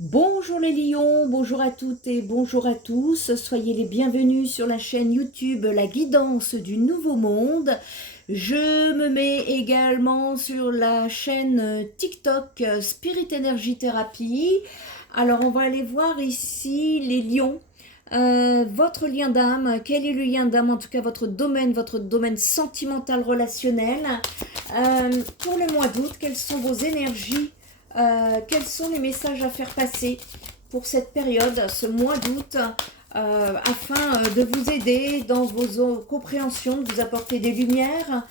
Bonjour les lions, bonjour à toutes et bonjour à tous. Soyez les bienvenus sur la chaîne YouTube La Guidance du Nouveau Monde. Je me mets également sur la chaîne TikTok Spirit Energy Therapy. Alors on va aller voir ici les lions. Votre lien d'âme, quel est le lien d'âme, en tout cas votre domaine sentimental relationnel. Pour le mois d'août, quelles sont vos énergies? Quels sont les messages à faire passer pour cette période, ce mois d'août, afin de vous aider dans vos compréhensions, de vous apporter des lumières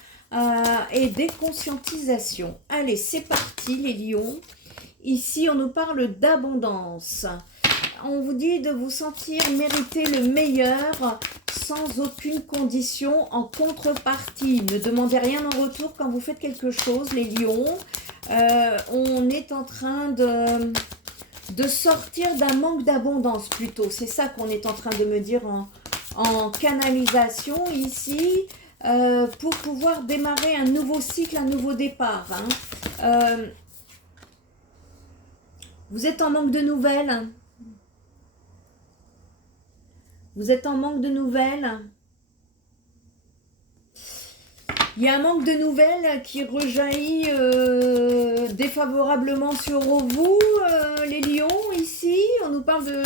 et des conscientisations. Allez, c'est parti les lions. Ici, on nous parle d'abondance. On vous dit de vous sentir mériter le meilleur sans aucune condition en contrepartie. Ne demandez rien en retour quand vous faites quelque chose, les lions. On est en train de sortir d'un manque d'abondance plutôt. C'est ça qu'on est en train de me dire en canalisation ici, pour pouvoir démarrer un nouveau cycle, un nouveau départ. Vous êtes en manque de nouvelles. Vous êtes en manque de nouvelles. Il y a un manque de nouvelles qui rejaillit défavorablement sur vous, les lions, ici. On nous parle de...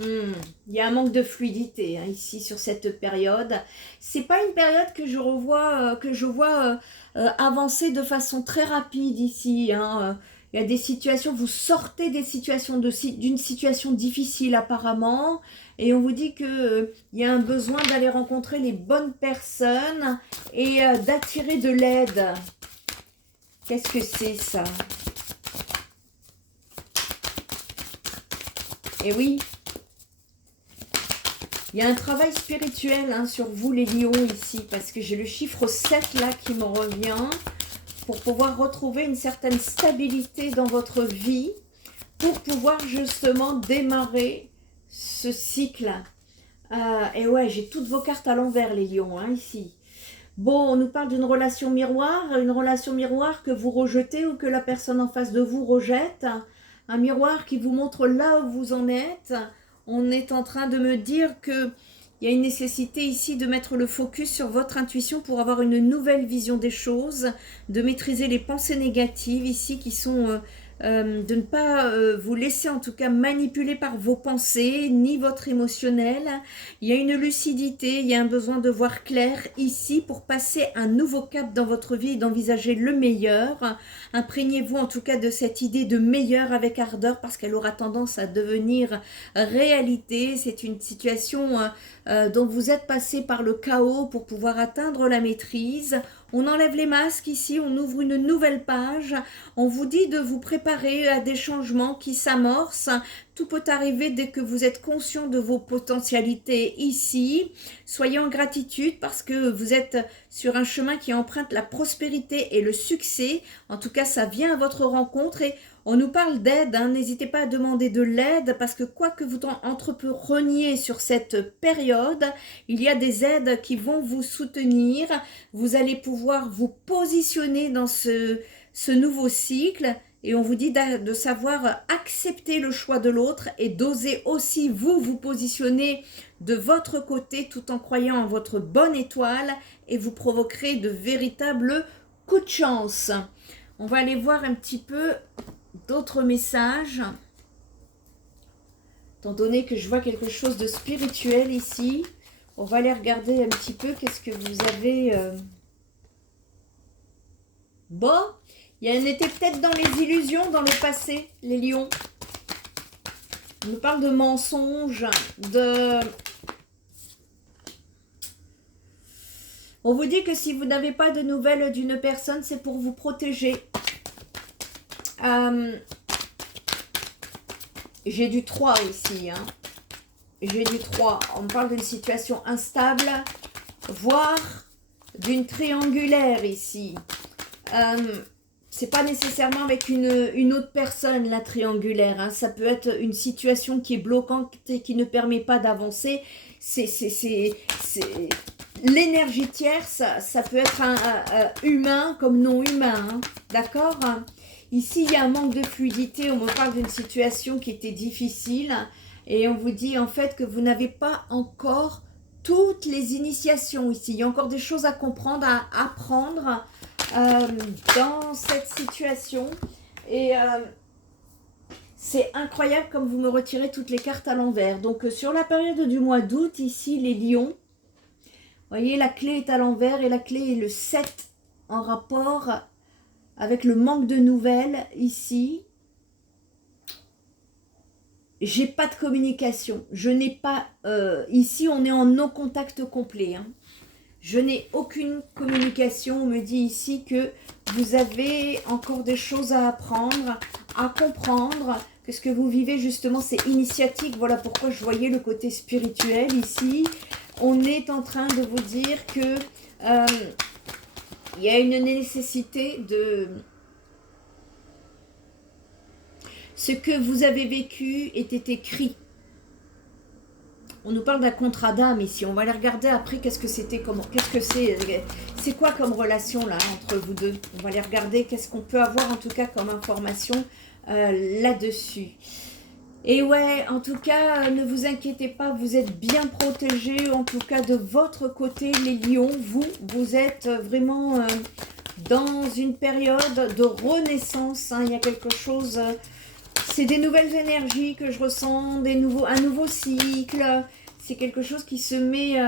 Il y a un manque de fluidité ici sur cette période. C'est pas une période que je vois avancer de façon très rapide ici. Il y a des situations, vous sortez des situations d'une situation difficile apparemment, et on vous dit que il y a un besoin d'aller rencontrer les bonnes personnes et d'attirer de l'aide. Qu'est-ce que c'est ça? Et oui. Il y a un travail spirituel sur vous les lions ici, parce que j'ai le chiffre 7 là qui me revient, pour pouvoir retrouver une certaine stabilité dans votre vie, pour pouvoir justement démarrer ce cycle. Et ouais, j'ai toutes vos cartes à l'envers les lions ici. Bon, on nous parle d'une relation miroir que vous rejetez ou que la personne en face de vous rejette. Un miroir qui vous montre là où vous en êtes. On est en train de me dire que il y a une nécessité ici de mettre le focus sur votre intuition pour avoir une nouvelle vision des choses, de maîtriser les pensées négatives ici qui sont... de ne pas vous laisser en tout cas manipuler par vos pensées, ni votre émotionnel. Il y a une lucidité, il y a un besoin de voir clair ici pour passer un nouveau cap dans votre vie et d'envisager le meilleur. Imprégnez-vous en tout cas de cette idée de meilleur avec ardeur parce qu'elle aura tendance à devenir réalité. C'est une situation dont vous êtes passé par le chaos pour pouvoir atteindre la maîtrise. On enlève les masques ici, on ouvre une nouvelle page. On vous dit de vous préparer à des changements qui s'amorcent. Tout peut arriver dès que vous êtes conscient de vos potentialités ici. Soyez en gratitude parce que vous êtes sur un chemin qui emprunte la prospérité et le succès. En tout cas, ça vient à votre rencontre et on nous parle d'aide. N'hésitez pas à demander de l'aide parce que quoi que vous entrepreniez sur cette période, il y a des aides qui vont vous soutenir. Vous allez pouvoir vous positionner dans ce nouveau cycle. Et on vous dit de savoir accepter le choix de l'autre et d'oser aussi vous positionner de votre côté tout en croyant en votre bonne étoile et vous provoquerez de véritables coups de chance. On va aller voir un petit peu d'autres messages. Étant donné que je vois quelque chose de spirituel ici, on va aller regarder un petit peu qu'est-ce que vous avez... Bon, on était peut-être dans les illusions dans le passé, les lions. On nous parle de mensonges, On vous dit que si vous n'avez pas de nouvelles d'une personne, c'est pour vous protéger. J'ai du 3 ici. J'ai du 3. On me parle d'une situation instable, voire d'une triangulaire ici. C'est pas nécessairement avec une autre personne, la triangulaire. Ça peut être une situation qui est bloquante et qui ne permet pas d'avancer. l'énergie tierce, ça peut être humain comme non humain, hein, d'accord? Ici, il y a un manque de fluidité, on me parle d'une situation qui était difficile et on vous dit en fait que vous n'avez pas encore toutes les initiations ici. Il y a encore des choses à comprendre, à apprendre dans cette situation et c'est incroyable comme vous me retirez toutes les cartes à l'envers. Donc sur la période du mois d'août, ici, les lions, vous voyez, la clé est à l'envers et la clé est le 7 en rapport avec le manque de nouvelles ici. J'ai pas de communication. Je n'ai pas... ici, on est en non-contact complet. Hein. Je n'ai aucune communication. On me dit ici que vous avez encore des choses à apprendre, à comprendre, que ce que vous vivez justement, c'est initiatique. Voilà pourquoi je voyais le côté spirituel ici. On est en train de vous dire que il y a une nécessité de... Ce que vous avez vécu était écrit. On nous parle d'un contrat d'âme ici. On va aller regarder après qu'est-ce que c'était, qu'est-ce que c'est quoi comme relation là entre vous deux. On va aller regarder qu'est-ce qu'on peut avoir en tout cas comme information là-dessus. Et ouais, en tout cas, ne vous inquiétez pas, vous êtes bien protégés. En tout cas, de votre côté, les lions, vous êtes vraiment dans une période de renaissance. Hein. Il y a quelque chose... c'est des nouvelles énergies que je ressens, un nouveau cycle. C'est quelque chose qui se met...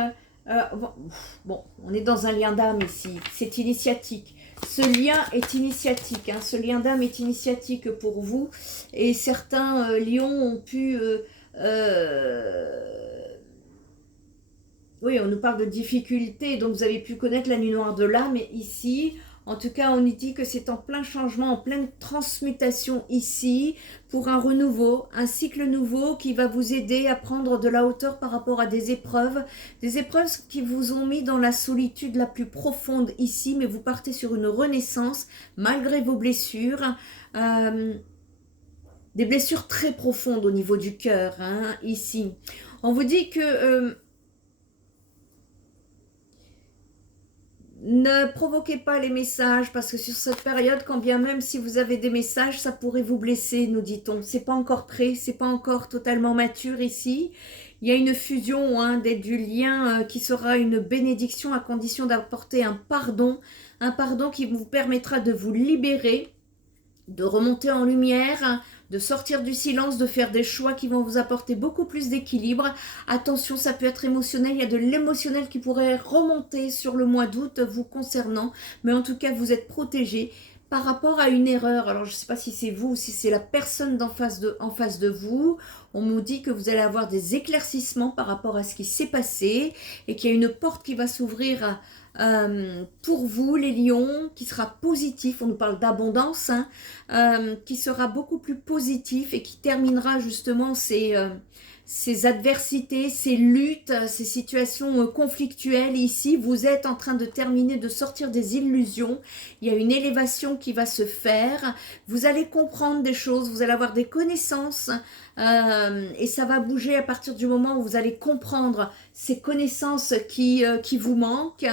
bon, on est dans un lien d'âme ici. C'est initiatique. Ce lien est initiatique. Hein. Ce lien d'âme est initiatique pour vous. Et certains lions ont pu... oui, on nous parle de difficultés. Donc, vous avez pu connaître la nuit noire de l'âme ici. En tout cas, on nous dit que c'est en plein changement, en pleine transmutation ici, pour un renouveau, un cycle nouveau qui va vous aider à prendre de la hauteur par rapport à des épreuves qui vous ont mis dans la solitude la plus profonde ici, mais vous partez sur une renaissance malgré vos blessures, des blessures très profondes au niveau du cœur, hein, ici. On vous dit que... ne provoquez pas les messages parce que sur cette période, quand bien même si vous avez des messages, ça pourrait vous blesser, nous dit-on. C'est pas encore prêt, c'est pas encore totalement mature ici. Il y a une fusion hein, du lien qui sera une bénédiction à condition d'apporter un pardon qui vous permettra de vous libérer, de remonter en lumière, de sortir du silence, de faire des choix qui vont vous apporter beaucoup plus d'équilibre. Attention, ça peut être émotionnel, il y a de l'émotionnel qui pourrait remonter sur le mois d'août vous concernant, mais en tout cas, vous êtes protégé par rapport à une erreur. Alors, je ne sais pas si c'est vous ou si c'est la personne en face de vous. On nous dit que vous allez avoir des éclaircissements par rapport à ce qui s'est passé et qu'il y a une porte qui va s'ouvrir pour vous les lions, qui sera positif, on nous parle d'abondance, hein, qui sera beaucoup plus positif et qui terminera justement ces adversités, ces luttes, ces situations conflictuelles. Ici, vous êtes en train de terminer, de sortir des illusions, il y a une élévation qui va se faire, vous allez comprendre des choses, vous allez avoir des connaissances, et ça va bouger à partir du moment où vous allez comprendre ces connaissances qui vous manquent.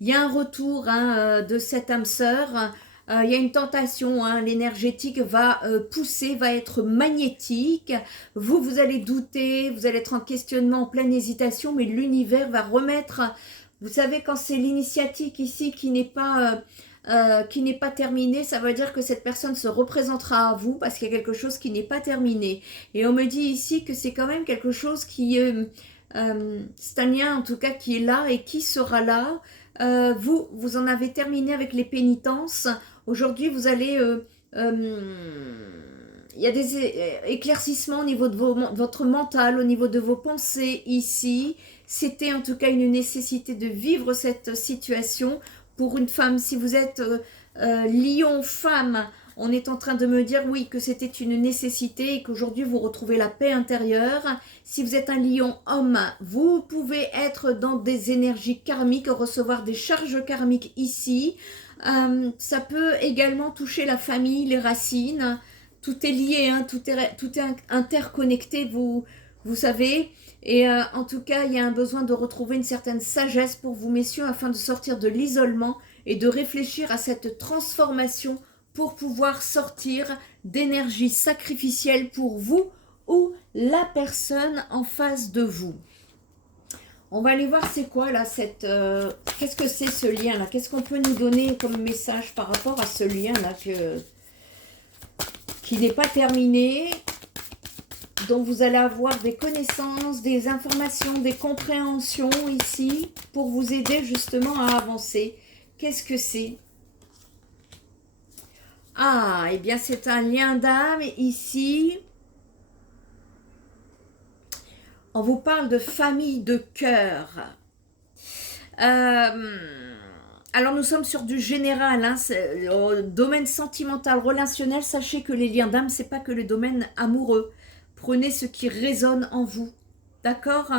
Il y a un retour hein, de cette âme sœur, il y a une tentation, hein, l'énergétique va pousser, va être magnétique, vous allez douter, vous allez être en questionnement, en pleine hésitation, mais l'univers va remettre, vous savez quand c'est l'initiatique ici qui n'est pas terminée, ça veut dire que cette personne se représentera à vous parce qu'il y a quelque chose qui n'est pas terminé. Et on me dit ici que c'est quand même quelque chose qui... c'est un lien en tout cas qui est là et qui sera là. Vous en avez terminé avec les pénitences. Aujourd'hui, vous allez... il y a des éclaircissements au niveau de votre mental, au niveau de vos pensées ici. C'était en tout cas une nécessité de vivre cette situation pour une femme. Si vous êtes lion femme, on est en train de me dire oui que c'était une nécessité et qu'aujourd'hui vous retrouvez la paix intérieure. Si vous êtes un lion homme, vous pouvez être dans des énergies karmiques, recevoir des charges karmiques ici. Ça peut également toucher la famille, les racines. Tout est lié, hein, tout est interconnecté. vous savez. Et en tout cas, il y a un besoin de retrouver une certaine sagesse pour vous, messieurs, afin de sortir de l'isolement et de réfléchir à cette transformation pour pouvoir sortir d'énergie sacrificielle pour vous ou la personne en face de vous. On va aller voir c'est quoi là, qu'est-ce que c'est ce lien là? Qu'est-ce qu'on peut nous donner comme message par rapport à ce lien là qui n'est pas terminé, dont vous allez avoir des connaissances, des informations, des compréhensions ici pour vous aider justement à avancer. Qu'est-ce que c'est? Ah, eh bien c'est un lien d'âme ici. On vous parle de famille de cœur. Alors nous sommes sur du général, hein, au domaine sentimental, relationnel. Sachez que les liens d'âme, c'est pas que le domaine amoureux. Prenez ce qui résonne en vous, d'accord?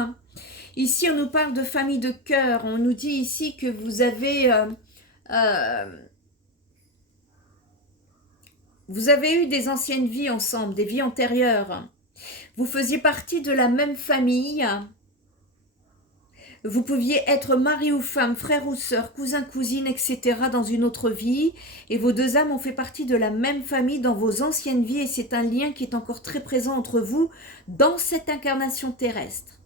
Ici, on nous parle de famille de cœur. On nous dit ici que vous avez eu des anciennes vies ensemble, des vies antérieures. Vous faisiez partie de la même famille. Vous pouviez être mari ou femme, frère ou sœur, cousin, cousine, etc. dans une autre vie. Et vos deux âmes ont fait partie de la même famille dans vos anciennes vies. Et c'est un lien qui est encore très présent entre vous dans cette incarnation terrestre.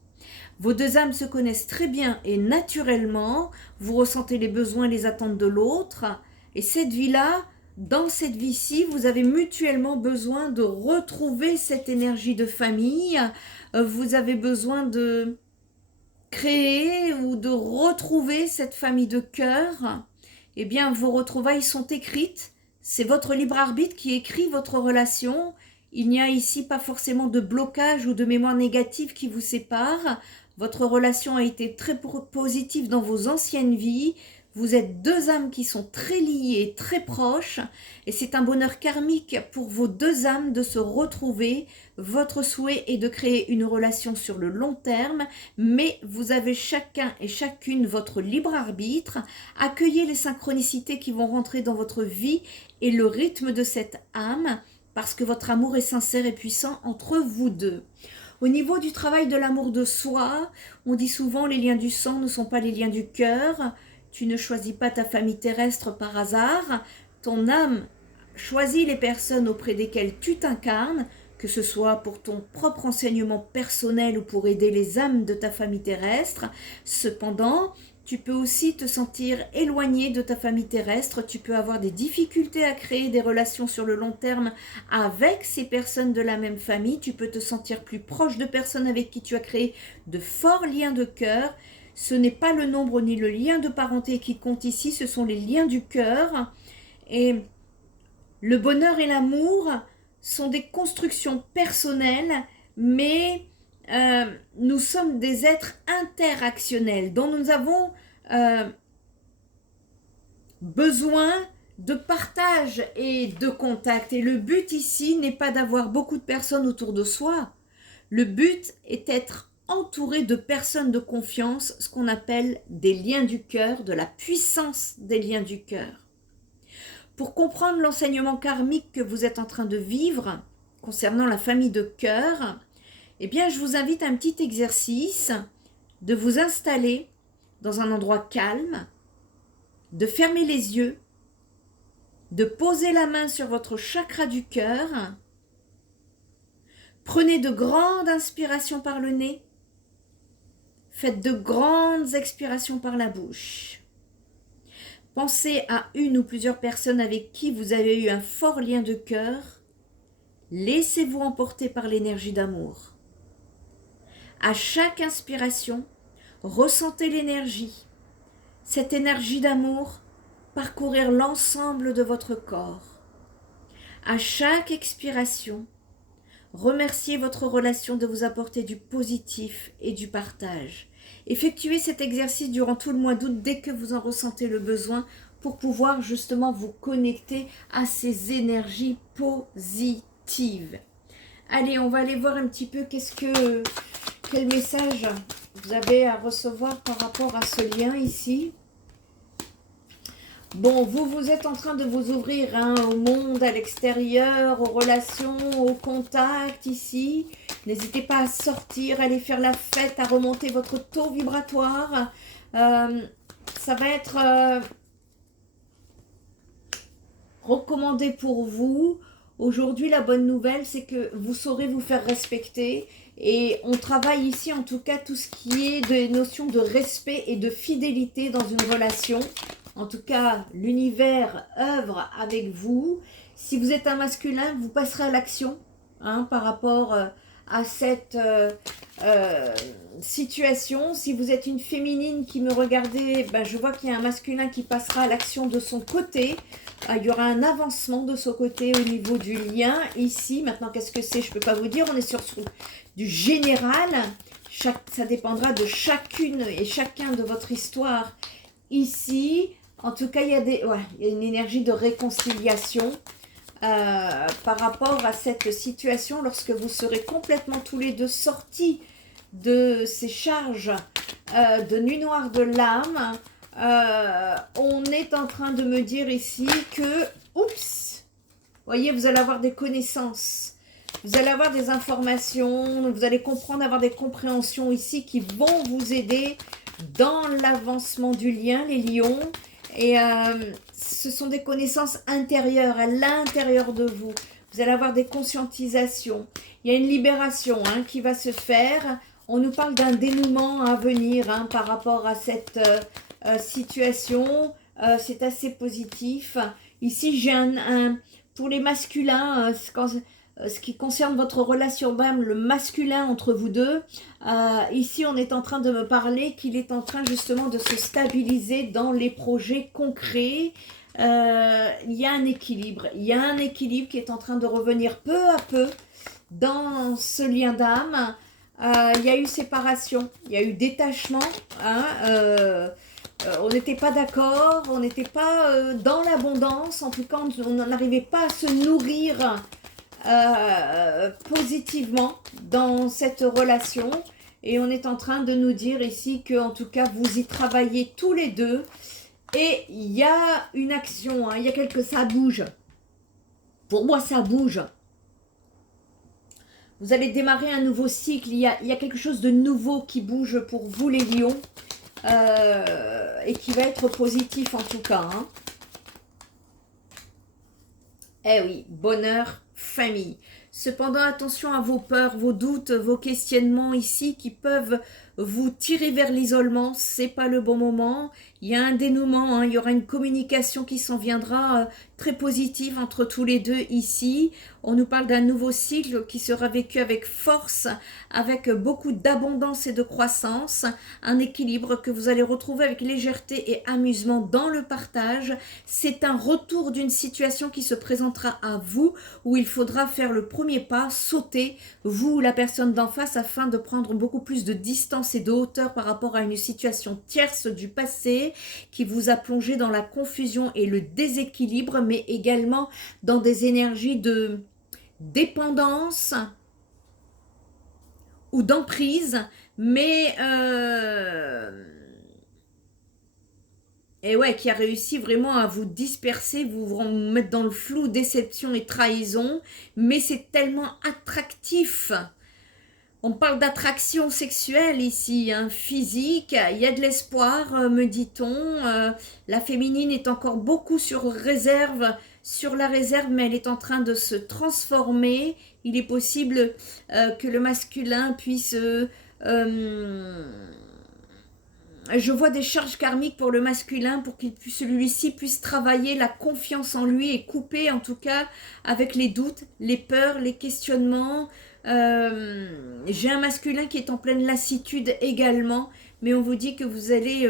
Vos deux âmes se connaissent très bien et naturellement. Vous ressentez les besoins et les attentes de l'autre. Et cette vie-là, dans cette vie-ci, vous avez mutuellement besoin de retrouver cette énergie de famille. Vous avez besoin de créer ou de retrouver cette famille de cœur. Eh bien, vos retrouvailles sont écrites. C'est votre libre arbitre qui écrit votre relation. Il n'y a ici pas forcément de blocage ou de mémoire négative qui vous sépare. Votre relation a été très positive dans vos anciennes vies. Vous êtes deux âmes qui sont très liées, très proches, et c'est un bonheur karmique pour vos deux âmes de se retrouver. Votre souhait est de créer une relation sur le long terme, mais vous avez chacun et chacune votre libre arbitre. Accueillez les synchronicités qui vont rentrer dans votre vie et le rythme de cette âme, parce que votre amour est sincère et puissant entre vous deux. Au niveau du travail de l'amour de soi, on dit souvent les liens du sang ne sont pas les liens du cœur. Tu ne choisis pas ta famille terrestre par hasard. Ton âme choisit les personnes auprès desquelles tu t'incarnes, que ce soit pour ton propre enseignement personnel ou pour aider les âmes de ta famille terrestre. Cependant, tu peux aussi te sentir éloigné de ta famille terrestre. Tu peux avoir des difficultés à créer des relations sur le long terme avec ces personnes de la même famille. Tu peux te sentir plus proche de personnes avec qui tu as créé de forts liens de cœur. Ce n'est pas le nombre ni le lien de parenté qui compte ici, ce sont les liens du cœur. Et le bonheur et l'amour sont des constructions personnelles, mais nous sommes des êtres interactionnels dont nous avons besoin de partage et de contact. Et le but ici n'est pas d'avoir beaucoup de personnes autour de soi. Le but est d'être entouré de personnes de confiance, ce qu'on appelle des liens du cœur, de la puissance des liens du cœur. Pour comprendre l'enseignement karmique que vous êtes en train de vivre concernant la famille de cœur, eh bien, je vous invite à un petit exercice de vous installer dans un endroit calme, de fermer les yeux, de poser la main sur votre chakra du cœur. Prenez de grandes inspirations par le nez. Faites de grandes expirations par la bouche. Pensez à une ou plusieurs personnes avec qui vous avez eu un fort lien de cœur. Laissez-vous emporter par l'énergie d'amour. À chaque inspiration, ressentez l'énergie, cette énergie d'amour parcourir l'ensemble de votre corps. À chaque expiration, remerciez votre relation de vous apporter du positif et du partage. Effectuez cet exercice durant tout le mois d'août dès que vous en ressentez le besoin pour pouvoir justement vous connecter à ces énergies positives. Allez, on va aller voir un petit peu quel message vous avez à recevoir par rapport à ce lien ici. Bon, vous êtes en train de vous ouvrir au monde, à l'extérieur, aux relations, au contact ici. N'hésitez pas à sortir, à aller faire la fête, à remonter votre taux vibratoire. Ça va être recommandé pour vous. Aujourd'hui, la bonne nouvelle, c'est que vous saurez vous faire respecter. Et on travaille ici, en tout cas, tout ce qui est des notions de respect et de fidélité dans une relation. En tout cas, l'univers œuvre avec vous. Si vous êtes un masculin, vous passerez à l'action par rapport à cette situation. Si vous êtes une féminine qui me regardez, je vois qu'il y a un masculin qui passera à l'action de son côté. Il y aura un avancement de son côté au niveau du lien ici. Maintenant, qu'est-ce que c'est? Je ne peux pas vous dire. On est sur du général. Ça dépendra de chacune et chacun de votre histoire ici. En tout cas, il y a une énergie de réconciliation par rapport à cette situation lorsque vous serez complètement tous les deux sortis de ces charges de nuit noire de l'âme. On est en train de me dire ici que, oups, voyez, vous allez avoir des connaissances, vous allez avoir des informations, vous allez comprendre, avoir des compréhensions ici qui vont vous aider dans l'avancement du lien, les lions. Et ce sont des connaissances intérieures, à l'intérieur de vous. Vous allez avoir des conscientisations. Il y a une libération qui va se faire. On nous parle d'un dénouement à venir par rapport à cette situation. C'est assez positif. Ici, j'ai pour les masculins, ce qui concerne votre relation même, le masculin entre vous deux, ici on est en train de me parler qu'il est en train justement de se stabiliser dans les projets concrets. Il y a un équilibre, il y a un équilibre qui est en train de revenir peu à peu dans ce lien d'âme. Il y a eu séparation, il y a eu détachement, on n'était pas d'accord, on n'était pas dans l'abondance, en tout cas on n'arrivait pas à se nourrir positivement dans cette relation, et on est en train de nous dire ici que en tout cas vous y travaillez tous les deux, et il y a une action, il y a ça bouge, pour moi ça bouge, vous allez démarrer un nouveau cycle, il y a quelque chose de nouveau qui bouge pour vous les lions, et qui va être positif en tout cas. Eh oui, bonheur, famille. Cependant, attention à vos peurs, vos doutes, vos questionnements ici qui peuvent vous tirer vers l'isolement. C'est pas le bon moment. Il y a un dénouement, il y aura une communication qui s'en viendra très positive entre tous les deux ici. On nous parle d'un nouveau cycle qui sera vécu avec force, avec beaucoup d'abondance et de croissance. Un équilibre que vous allez retrouver avec légèreté et amusement dans le partage. C'est un retour d'une situation qui se présentera à vous où il faudra faire le premier pas, sauter, vous ou la personne d'en face, afin de prendre beaucoup plus de distance et de hauteur par rapport à une situation tierce du passé qui vous a plongé dans la confusion et le déséquilibre, mais également dans des énergies de dépendance ou d'emprise, mais et ouais, qui a réussi vraiment à vous disperser, vous mettre dans le flou, déception et trahison, mais c'est tellement attractif. On parle d'attraction sexuelle ici, physique, il y a de l'espoir, me dit-on. La féminine est encore beaucoup sur la réserve, mais elle est en train de se transformer. Il est possible que le masculin puisse... je vois des charges karmiques pour le masculin pour qu'il puisse, celui-ci puisse travailler la confiance en lui et couper en tout cas avec les doutes, les peurs, les questionnements. J'ai un masculin qui est en pleine lassitude également, mais on vous dit que vous allez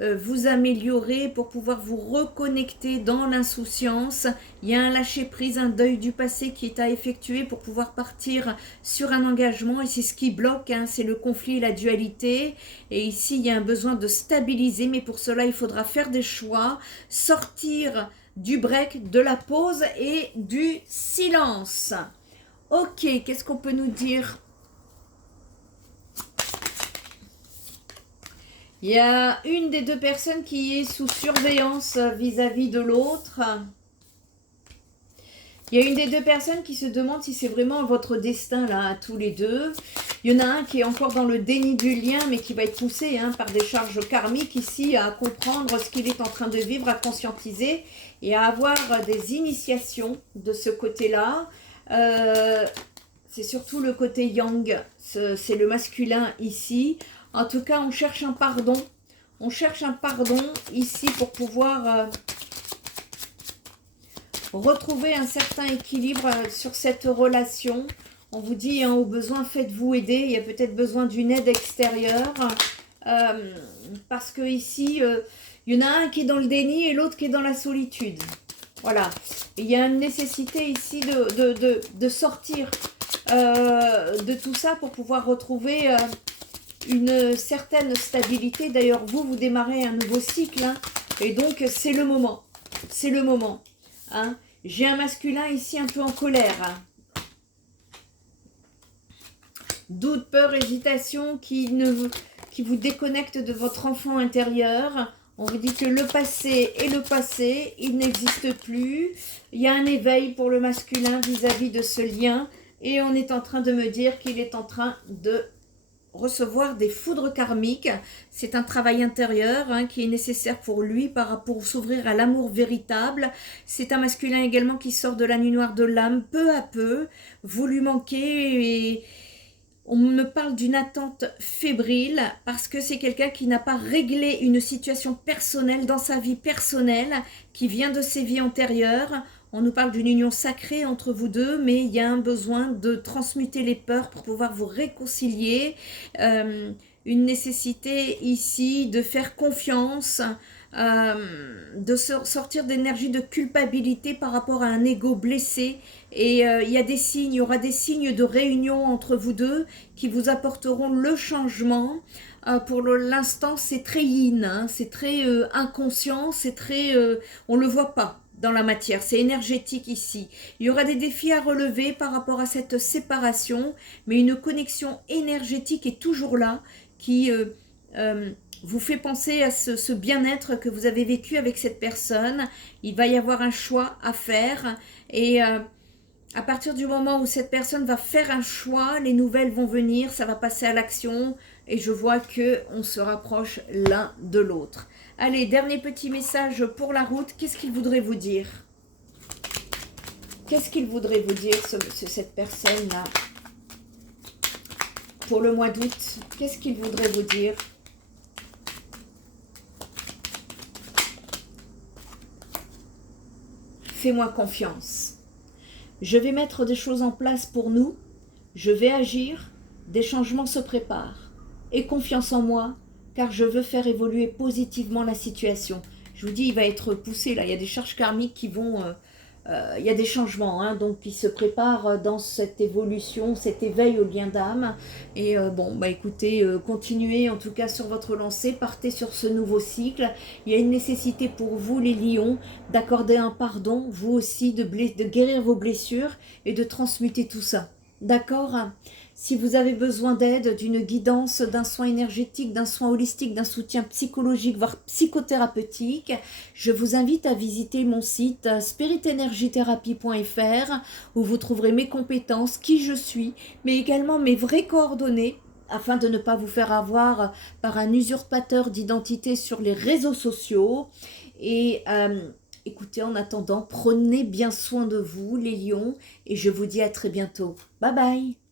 vous améliorer pour pouvoir vous reconnecter dans l'insouciance. Il y a un lâcher-prise, un deuil du passé qui est à effectuer pour pouvoir partir sur un engagement, et c'est ce qui bloque, c'est le conflit et la dualité. Et ici, il y a un besoin de stabiliser, mais pour cela, il faudra faire des choix, sortir du break, de la pause et du silence. Ok, qu'est-ce qu'on peut nous dire? Il y a une des deux personnes qui est sous surveillance vis-à-vis de l'autre. Il y a une des deux personnes qui se demande si c'est vraiment votre destin, là, à tous les deux. Il y en a un qui est encore dans le déni du lien, mais qui va être poussé par des charges karmiques ici à comprendre ce qu'il est en train de vivre, à conscientiser et à avoir des initiations de ce côté-là. C'est surtout le côté yang, c'est le masculin ici. En tout cas, on cherche un pardon. On cherche un pardon ici pour pouvoir retrouver un certain équilibre sur cette relation. On vous dit, au besoin, faites-vous aider. Il y a peut-être besoin d'une aide extérieure. Parce que ici, il y en a un qui est dans le déni et l'autre qui est dans la solitude. Voilà. Il y a une nécessité ici de sortir de tout ça pour pouvoir retrouver une certaine stabilité. D'ailleurs, vous démarrez un nouveau cycle. Et donc, c'est le moment. C'est le moment. J'ai un masculin ici un peu en colère. Doute, peur, hésitation qui vous déconnecte de votre enfant intérieur. On vous dit que le passé est le passé, il n'existe plus. Il y a un éveil pour le masculin vis-à-vis de ce lien. Et on est en train de me dire qu'il est en train de recevoir des foudres karmiques. C'est un travail intérieur qui est nécessaire pour lui pour s'ouvrir à l'amour véritable. C'est un masculin également qui sort de la nuit noire de l'âme peu à peu. Vous lui manquez et on me parle d'une attente fébrile parce que c'est quelqu'un qui n'a pas réglé une situation personnelle dans sa vie personnelle qui vient de ses vies antérieures. On nous parle d'une union sacrée entre vous deux, mais il y a un besoin de transmuter les peurs pour pouvoir vous réconcilier. Une nécessité ici de faire confiance, de sortir d'énergie de culpabilité par rapport à un ego blessé. Et il y a des signes, il y aura des signes de réunion entre vous deux qui vous apporteront le changement. Pour l'instant, c'est très yin, c'est très inconscient, c'est très... on ne le voit pas dans la matière, c'est énergétique ici. Il y aura des défis à relever par rapport à cette séparation, mais une connexion énergétique est toujours là qui vous fait penser à ce bien-être que vous avez vécu avec cette personne. Il va y avoir un choix à faire et à partir du moment où cette personne va faire un choix, les nouvelles vont venir, ça va passer à l'action et je vois qu'on se rapproche l'un de l'autre. Allez, dernier petit message pour la route. Qu'est-ce qu'il voudrait vous dire? Qu'est-ce qu'il voudrait vous dire, cette personne-là? Pour le mois d'août, qu'est-ce qu'il voudrait vous dire? Fais-moi confiance. Je vais mettre des choses en place pour nous. Je vais agir. Des changements se préparent. Aie confiance en moi, car je veux faire évoluer positivement la situation. Je vous dis, il va être poussé là. Il y a des charges karmiques qui vont... il y a des changements, donc qui se préparent dans cette évolution, cet éveil au lien d'âme. Et bon, bah écoutez, continuez en tout cas sur votre lancée, partez sur ce nouveau cycle. Il y a une nécessité pour vous, les lions, d'accorder un pardon, vous aussi, de guérir vos blessures et de transmuter tout ça. D'accord ? Si vous avez besoin d'aide, d'une guidance, d'un soin énergétique, d'un soin holistique, d'un soutien psychologique, voire psychothérapeutique, je vous invite à visiter mon site spiritenergitherapie.fr où vous trouverez mes compétences, qui je suis, mais également mes vraies coordonnées afin de ne pas vous faire avoir par un usurpateur d'identité sur les réseaux sociaux. Et écoutez, en attendant, prenez bien soin de vous, les lions, et je vous dis à très bientôt. Bye bye!